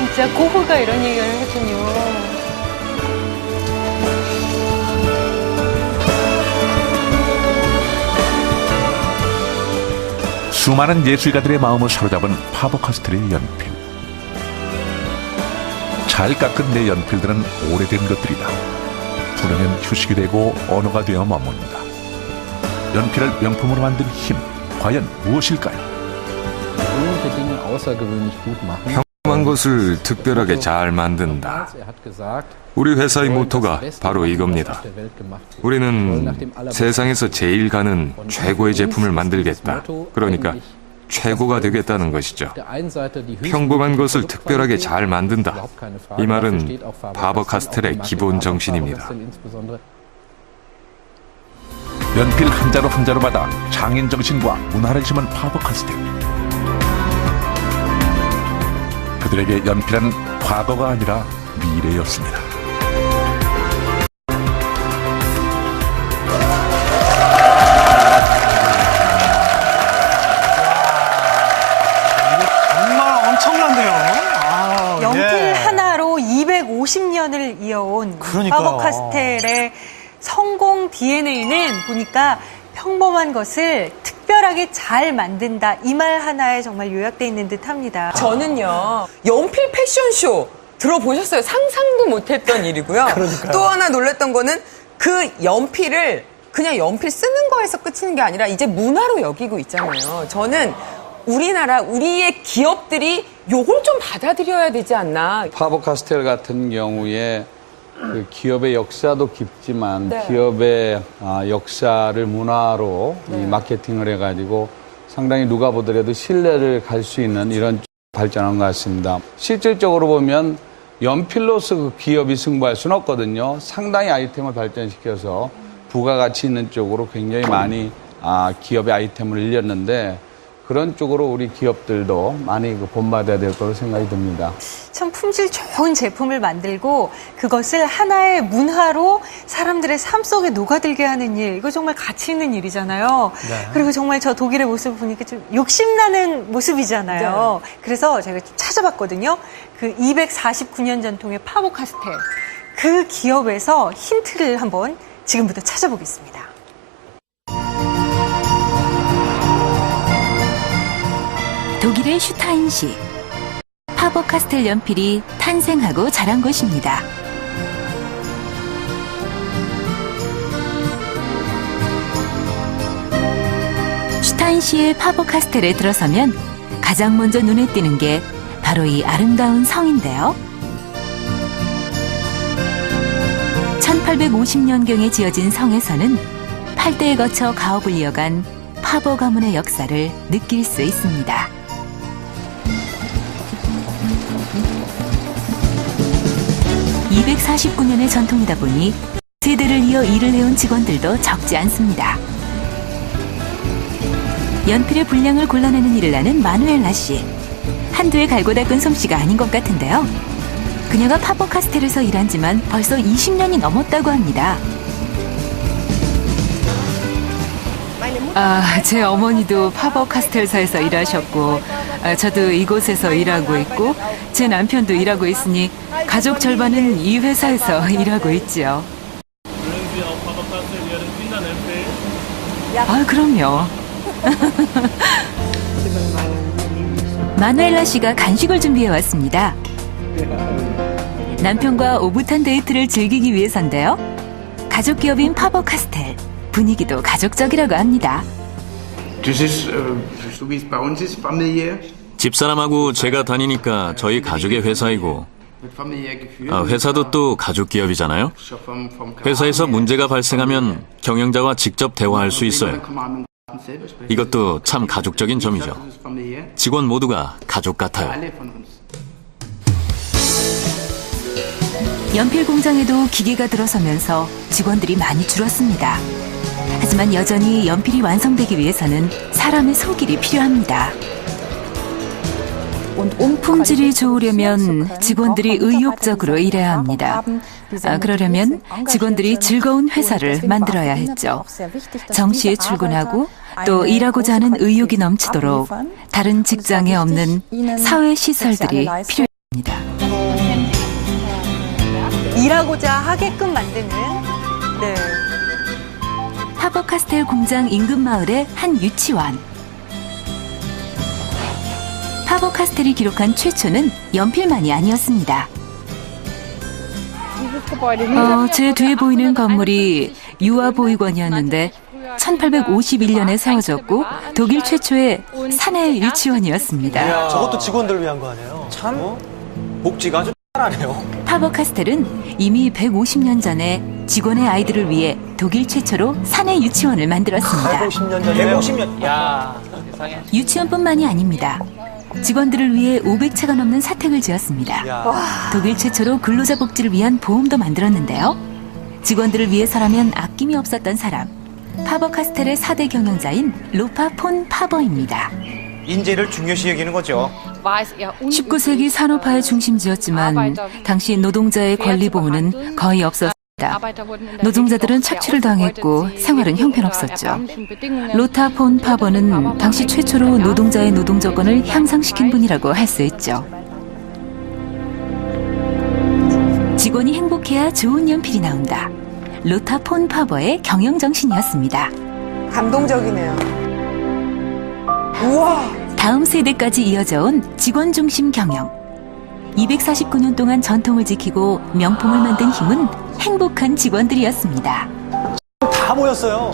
진짜 고흐가 이런 얘기를 했군요. 수많은 예술가들의 마음을 사로잡은 파버-카스텔의 연필. 잘 깎은 내 연필들은 오래된 것들이다. 부르면 휴식이 되고 언어가 되어 머문다. 연필을 명품으로 만든 힘, 과연 무엇일까요? 평범한 것을 특별하게 잘 만든다. 우리 회사의 모토가 바로 이겁니다. 우리는 세상에서 제일 가는 최고의 제품을 만들겠다. 그러니까 최고가 되겠다는 것이죠. 평범한 것을 특별하게 잘 만든다. 이 말은 파버-카스텔의 기본 정신입니다. 연필 한자로 한자로 받아 장인 정신과 문화를 심은 파버-카스텔. 그들에게 연필은 과거가 아니라 미래였습니다. 정말 엄청난데요. 연필 하나로 250년을 이어온 그러니까요. 파버-카스텔의 성공 DNA는 보니까 평범한 것을 특별하게 잘 만든다. 이 말 하나에 정말 요약돼 있는 듯합니다. 저는요, 연필 패션쇼 들어보셨어요? 상상도 못했던 일이고요. 그러니까요. 또 하나 놀랐던 거는 그 연필을 그냥 연필 쓰는 거에서 그치는 게 아니라 이제 문화로 여기고 있잖아요. 저는 우리나라, 우리의 기업들이 요걸 좀 받아들여야 되지 않나. 파버-카스텔 같은 경우에 그 기업의 역사도 깊지만 네. 기업의 역사를 문화로 이 마케팅을 해가지고 상당히 누가 보더라도 신뢰를 갈 수 있는 이런 발전한 것 같습니다. 실질적으로 보면 연필로서 그 기업이 승부할 수는 없거든요. 상당히 아이템을 발전시켜서 부가가치 있는 쪽으로 굉장히 많이 기업의 아이템을 늘렸는데 그런 쪽으로 우리 기업들도 많이 본받아야 될 거로 생각이 듭니다. 참 품질 좋은 제품을 만들고 그것을 하나의 문화로 사람들의 삶 속에 녹아들게 하는 일, 이거 정말 가치 있는 일이잖아요. 네. 그리고 정말 저 독일의 모습을 보니까 좀 욕심나는 모습이잖아요. 그래서 제가 좀 찾아봤거든요. 그 249년 전통의 파버-카스텔, 그 기업에서 힌트를 한번 지금부터 찾아보겠습니다. 독일의 슈타인시, 파버-카스텔 연필이 탄생하고 자란 곳입니다. 슈타인시의 파버-카스텔에 들어서면 가장 먼저 눈에 띄는 게 바로 이 아름다운 성인데요. 1850년경에 지어진 성에서는 8대에 거쳐 가업을 이어간 파버 가문의 역사를 느낄 수 있습니다. 249년의 전통이다 보니 세대를 이어 일을 해온 직원들도 적지 않습니다. 연필의 분량을 골라내는 일을 하는 마누엘라 씨. 한두해 갈고 닦은 솜씨가 아닌 것 같은데요. 그녀가 파버-카스텔에서 일한 지만 벌써 20년이 넘었다고 합니다. 제 어머니도 파버-카스텔사에서 일하셨고 저도 이곳에서 일하고 있고 제 남편도 일하고 있으니 가족 절반은 이 회사에서 일하고 있지요. 그럼요. 마누엘라 씨가 간식을 준비해 왔습니다. 남편과 오붓한 데이트를 즐기기 위해서인데요. 가족 기업인 파버-카스텔. 분위기도 가족적이라고 합니다. 집사람하고 제가 다니니까 저희 가족의 회사이고 회사도 또 가족 기업이잖아요. 회사에서 문제가 발생하면 경영자와 직접 대화할 수 있어요. 이것도 참 가족적인 점이죠. 직원 모두가 가족 같아요. 연필 공장에도 기계가 들어서면서 직원들이 많이 줄었습니다. 하지만 여전히 연필이 완성되기 위해서는 사람의 손길이 필요합니다. 품질이 좋으려면 직원들이 의욕적으로 일해야 합니다. 그러려면 직원들이 즐거운 회사를 만들어야 했죠. 정시에 출근하고 또 일하고자 하는 의욕이 넘치도록 다른 직장에 없는 사회 시설들이 필요합니다. 일하고자 하게끔 만드는 네. 파버카스텔 공장 인근 마을의 한 유치원. 파버카스텔이 기록한 최초는 연필만이 아니었습니다. 제 뒤에 보이는 건물이 유아보육원이었는데 1851년에 세워졌고 독일 최초의 사내 유치원이었습니다. 저것도 직원들을 위한 거 아니에요? 참 복지가 아주 잘하네요. 파버카스텔은 이미 150년 전에 직원의 아이들을 위해 독일 최초로 사내 유치원을 만들었습니다. 150년 전이에요? 150년. 야, 세상에. 유치원뿐만이 아닙니다. 직원들을 위해 500채가 넘는 사택을 지었습니다. 독일 최초로 근로자 복지를 위한 보험도 만들었는데요. 직원들을 위해서라면 아낌이 없었던 사람. 파버카스텔의 4대 경영자인 로파 폰 파버입니다. 인재를 중요시 여기는 거죠. 19세기 산업화의 중심지였지만 당시 노동자의 권리 보호는 거의 없었습니다. 노동자들은 착취를 당했고 생활은 형편없었죠. 로타 폰 파버는 당시 최초로 노동자의 노동 조건을 향상시킨 분이라고 할 수 있죠. 직원이 행복해야 좋은 연필이 나온다. 로타 폰 파버의 경영 정신이었습니다. 감동적이네요. 우와. 다음 세대까지 이어져 온 직원 중심 경영. 249년 동안 전통을 지키고 명품을 만든 힘은 행복한 직원들이었습니다. 다 모였어요.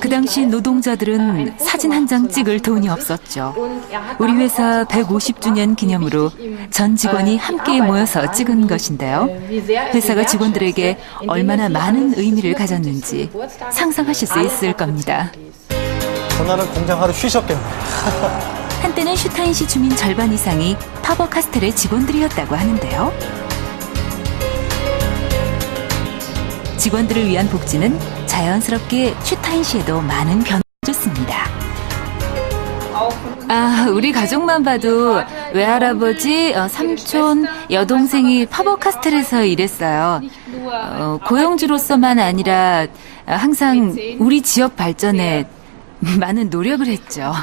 그 당시 노동자들은 사진 한 장 찍을 돈이 없었죠. 우리 회사 150주년 기념으로 전 직원이 함께 모여서 찍은 것인데요. 회사가 직원들에게 얼마나 많은 의미를 가졌는지 상상하실 수 있을 겁니다. 전날은 공장 하루 쉬셨겠네. 한때는 슈타인시 주민 절반 이상이 파버카스텔의 직원들이었다고 하는데요. 직원들을 위한 복지는 자연스럽게 슈타인시에도 많은 변화를 줬습니다. 우리 가족만 봐도 외할아버지, 삼촌, 여동생이 파버카스텔에서 일했어요. 고용주로서만 아니라 항상 우리 지역 발전에 많은 노력을 했죠.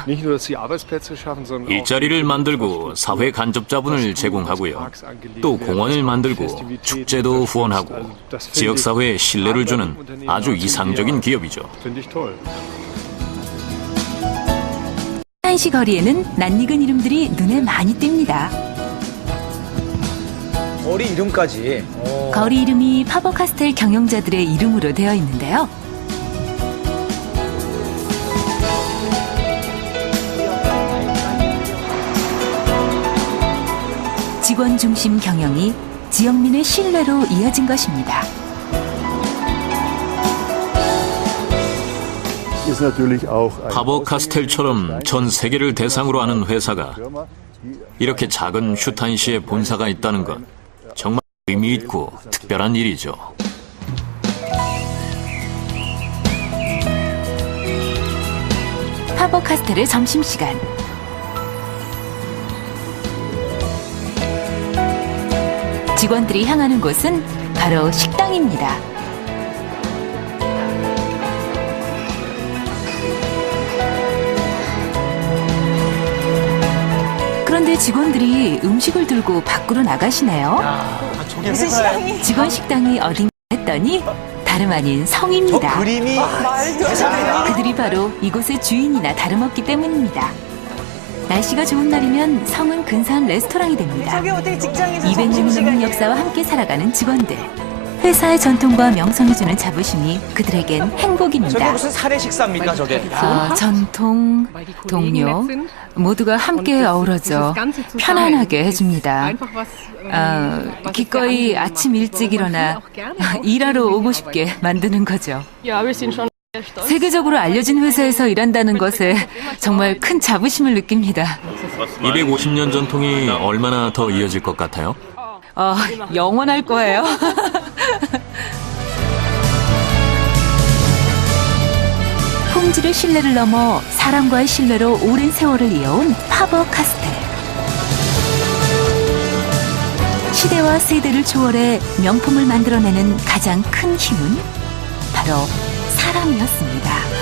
일자리를 만들고 사회 간접 자본을 제공하고요. 또 공원을 만들고 축제도 후원하고 지역 사회에 신뢰를 주는 아주 이상적인 기업이죠. 슈타인시 거리에는 낯익은 이름들이 눈에 많이 띕니다. 거리 이름까지. 거리 이름이 파버카스텔 경영자들의 이름으로 되어 있는데요. 직원 중심 경영이 지역민의 신뢰로 이어진 것입니다. 파버카스텔처럼 전 세계를 대상으로 하는 회사가 이렇게 작은 슈타인시에 본사가 있다는 건 정말 의미 있고 특별한 일이죠. 파버카스텔의 점심시간. 직원들이 향하는 곳은 바로 식당입니다. 그런데 직원들이 음식을 들고 밖으로 나가시네요. 무슨 시간이? 직원 식당이 어딘가 했더니 다름 아닌 성입니다. 그림이 그들이 바로 이곳의 주인이나 다름없기 때문입니다. 날씨가 좋은 날이면 성은 근사한 레스토랑이 됩니다. 저게 어떻게 직장에서 200년이 넘는 점심시간이에요? 역사와 함께 살아가는 직원들. 회사의 전통과 명성이 주는 자부심이 그들에겐 저게 행복입니다. 무슨 사례 식사입니까 저게? 전통, 동료 모두가 함께 어우러져 편안하게 해줍니다. 기꺼이 아침 일찍 일어나 일하러 오고 싶게 만드는 거죠. 세계적으로 알려진 회사에서 일한다는 것에 정말 큰 자부심을 느낍니다. 250년 전통이 얼마나 더 이어질 것 같아요? 영원할 거예요. 품질의 신뢰를 넘어 사람과의 신뢰로 오랜 세월을 이어온 파버카스텔. 시대와 세대를 초월해 명품을 만들어내는 가장 큰 힘은 바로 사람이었습니다.